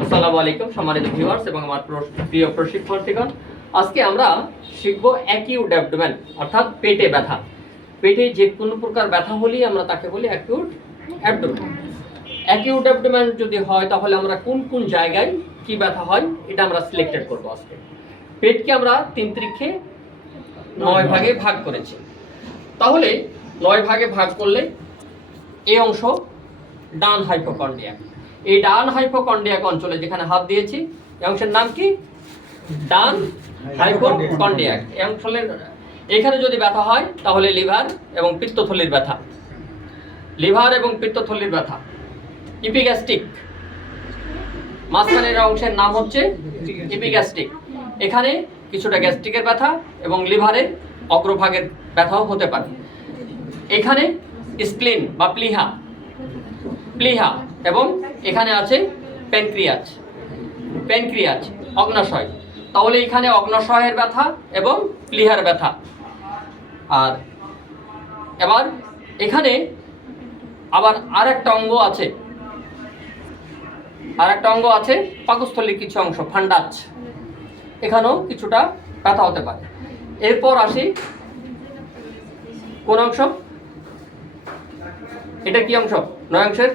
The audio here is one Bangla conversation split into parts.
আসসালামু আলাইকুম সম্মানিত ভিউয়ার্স এবং আমার প্রিয় প্রশিক্ষণার্থীগণ, আজকে আমরা শিখব অ্যাকিউট অ্যাবডোমেন অর্থাৎ পেটে ব্যথা। পেটে যে কোনো প্রকার ব্যথা হলেই আমরা তাকে বলি অ্যাকিউট অ্যাবডোমেন। অ্যাকিউট অ্যাবডোমেন যদি হয় তাহলে আমরা কোন কোন জায়গায় কি ব্যথা হয় এটা আমরা সিলেক্টেড করব। আজকে পেটকে আমরা 3 ত্রিক্ষে 9 ভাগে ভাগ করেছি। তাহলে 9 ভাগে ভাগ করলে এই অংশ ডান হাইপোকন্ড্রিয়াক। এই ডান হাইপোকন্ড্রিয়াক অঞ্চলে যেখানে হাত দিয়েছি এই অংশের নাম কি? ডান হাইপোকন্ড্রিয়াক। এই অঞ্চলে এখানে যদি ব্যথা হয় তাহলে লিভার এবং পিত্তথলির ব্যথা, লিভার এবং পিত্তথলির ব্যথা। ইপিগ্যাস্ট্রিক, মাঝখানের অংশের নাম হচ্ছে ইপিগ্যাস্ট্রিক। এখানে কিছুটা গ্যাস্ট্রিকের ব্যথা এবং লিভারের অগ্রভাগের ব্যথাও হতে পারে। এখানে স্প্লিন বা প্লিহা, প্লিহা এবং এখানে আছে প্যানক্রিয়াজ, প্যানক্রিয়াজ অগ্নাশয়। তাহলে এখানে অগ্নাশয়ের ব্যথা এবং প্লিহার ব্যথা। আর এবার এখানে আবার আরেকটা অঙ্গ আছে, আরেকটা অঙ্গ আছে পাকস্থলীর কিছু অংশ, ফান্ডাজ, এখানেও কিছুটা ব্যথা হতে পারে। এরপর আসি কোন অংশ? এটা কি অংশ? 9 অংশের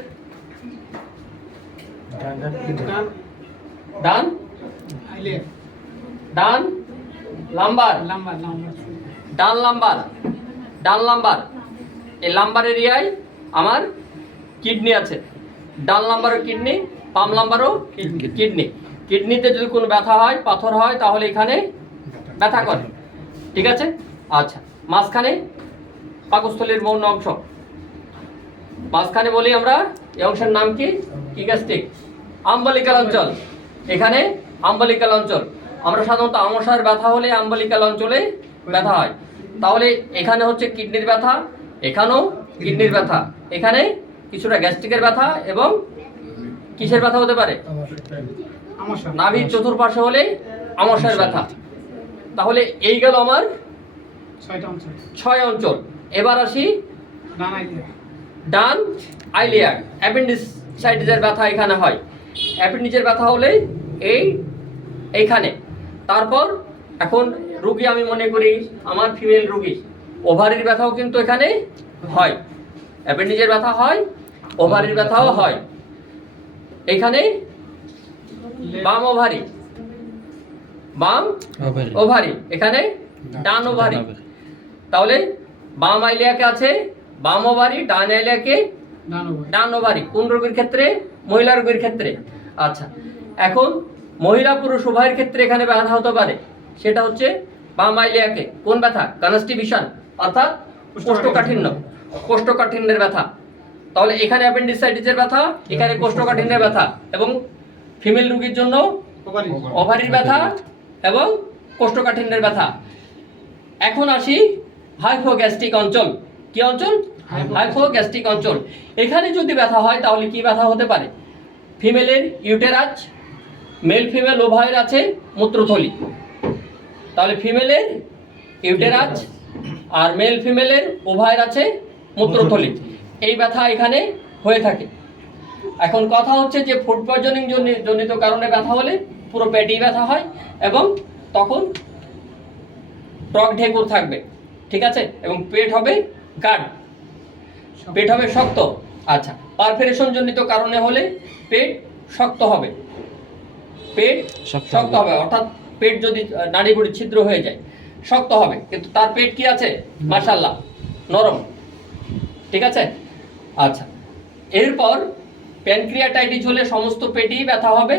ডান ডান লাম্বার, ডান লাম্বার, ডান লাম্বার। এই লাম্বার এরিয়ায় আমার কিডনি আছে, ডান লাম্বারও কিডনি, বাম লাম্বারও কিডনি। কিডনিতে যদি কোনো ব্যথা হয়, পাথর হয়, তাহলে এখানে ব্যথা করে। ঠিক আছে? আচ্ছা, মাঝখানে পাকস্থলীর মৌন অংশ, মাঝখানে বলি আমরা এই অংশের নাম কি? গ্যাস্ট্রিক। আম্বলিকাল অঞ্চল, এখানে আম্বলিকাল অঞ্চল। আমরা সাধারণত আমাশয়ের ব্যথা হলে আম্বলিকাল অঞ্চলে ব্যথা হয়। তাহলে এখানে হচ্ছে কিডনির ব্যথা, এখানেও কিডনির ব্যথা, এখানে কিছুটা গ্যাস্ট্রিকের ব্যথা এবং কিসের ব্যথা হতে পারে? নাভির চতুর্পাশে হলে আমাশয়ের ব্যথা। তাহলে এই গেল আমার 6 অঞ্চল। এবার আসি ডান আইলিয়াক, অ্যাপেন্ডিসাইটিসের ব্যথা এখানে হয়। অ্যাপেন্ডিসের ব্যথা হলে এইখানে। তারপর এখন রুগী আমি মনে করি আমার ফিমেল রুগী, ওভারির ব্যথাও কিন্তু এখানে হয়। অ্যাপেন্ডিসের ব্যথা হয়, ওভারির ব্যথাও হয়। এখানে বাম ওভারি, বাম ওভারি, এখানে ডান ওভারি। তাহলে বাম আইলিয়াকে আছে বাম ওভারি, ডান আইলিয়াকে ডান ওভারি। কোন রোগীর ক্ষেত্রে? মহিলা রোগীর ক্ষেত্রে। আচ্ছা, এখন মহিলা পুরুষ উভয়ের ক্ষেত্রে এখানে ব্যথা হতে পারে। সেটা হচ্ছে বাম আইলিয়াকে কোন ব্যথা? কনস্টিবিউশন অর্থাৎ কোষ্ঠকাঠিন্য, কোষ্ঠকাঠিন্যের ব্যথা। তাহলে এখানে অ্যাপেন্ডিসাইটিসের ব্যথা, এখানে কোষ্ঠকাঠিন্যের ব্যথা এবং ফিমেল রোগীর জন্য ওভারির ব্যথা এবং কোষ্ঠকাঠিন্যের ব্যথা। এখন আসি হাইপোগ্যাস্ট্রিক অঞ্চল। কি অঞ্চল? হাইপোগ্যাস্ট্রিক অঞ্চল। এখানে যদি ব্যথা হয় তাহলে কি ব্যথা হতে পারে? ফিমেলের ইউটেরাস, মেল ফিমেল উভয়ের আছে মূত্রথলি। তাহলে ফিমেলের ইউটেরাস আর মেল ফিমেলের উভয়ের আছে মূত্রথলি। এই ব্যথা এখানে হয়ে থাকে। এখন কথা হচ্ছে যে ফুড পয়জনিং জনিত কারণে ব্যথা হলে পুরো পেটেই ব্যথা হয় এবং তখন টক ঢেকুর থাকবে। ঠিক আছে? এবং পেট হবে গাঢ়, পেট হবে শক্ত। আচ্ছা, পারফোরেশন জনিত কারণে হলে পেট শক্ত হবে, পেট শক্ত হবে অর্থাৎ পেট যদি নাড়িভুড়ি ছিদ্র হয়ে যায় শক্ত হবে, কিন্তু তার পেট কি আছে? মাশাআল্লাহ নরম। ঠিক আছে? আচ্ছা, এরপর প্যানক্রিয়াটাইটিস হলে সমস্ত পেটেই ব্যথা হবে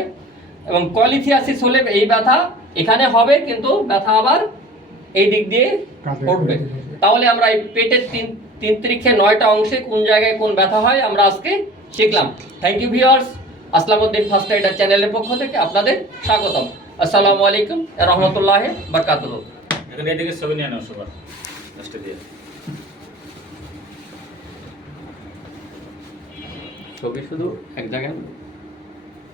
এবং কলিথিয়াসিস হলে এই ব্যথা এখানে হবে কিন্তু ব্যথা আবার এই দিক দিয়ে উঠবে। তাহলে আমরা এই পেটের 3 ত্রিক্ষে 9টা অংশে কোন জায়গায় কোন ব্যথা হয় আমরা আজকে শিখলাম। Thank you viewers. Aslamuddin first এইডার চ্যানেলের পক্ষ থেকে আপনাদের স্বাগতম। আসসালামু আলাইকুম রহমতুল্লাহি বারাকাতুহু। এখানে এদিকে ছবি নিয়ে নাও সবার লাস্টে দিয়ে। ছবি শুধু এক জায়গায়